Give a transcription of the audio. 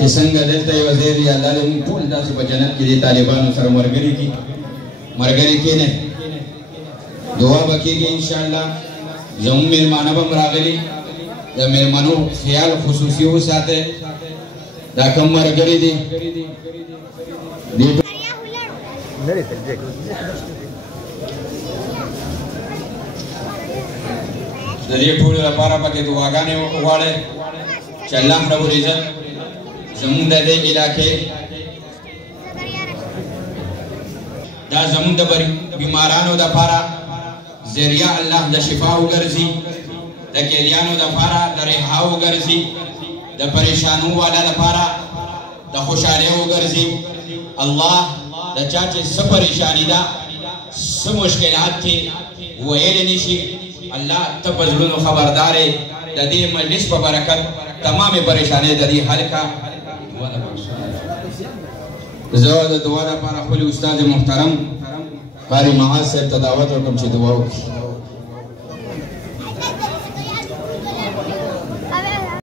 چې څنګه دلته یو ځای دی الله دې موږ ټول داسې په جنت کې دې طالبانو سره ملګري کېنئ دعا به کېږي انشاءالله زموږ مېلمانه به هم راغلي د مېلمنو خیال خصوصي وساتئ دا کوم ملګري دي د دې ټولو لپاره پکې دعاګانې وغواړئ چې الله رب العزت زموږ د دې علاقې دا زموږ د بیمارانو دپاره ذریعه الله د شفا وګرځي د قیدیانو دپاره د رها وګرځي د پریشانو والا دپاره د خوشحالۍ وګرځي الله د چا چې څه پریشاني ده څه مشکلات دي ویلی نشي الله ته په زړونو خبردار یې د دې مجلس په برکت تمامې پریشانۍ د دې حل کا زه د دعا لپاره خپل استاد محترم قاری معاذ صاحب ته دعوت وکړم چې دعا وکړي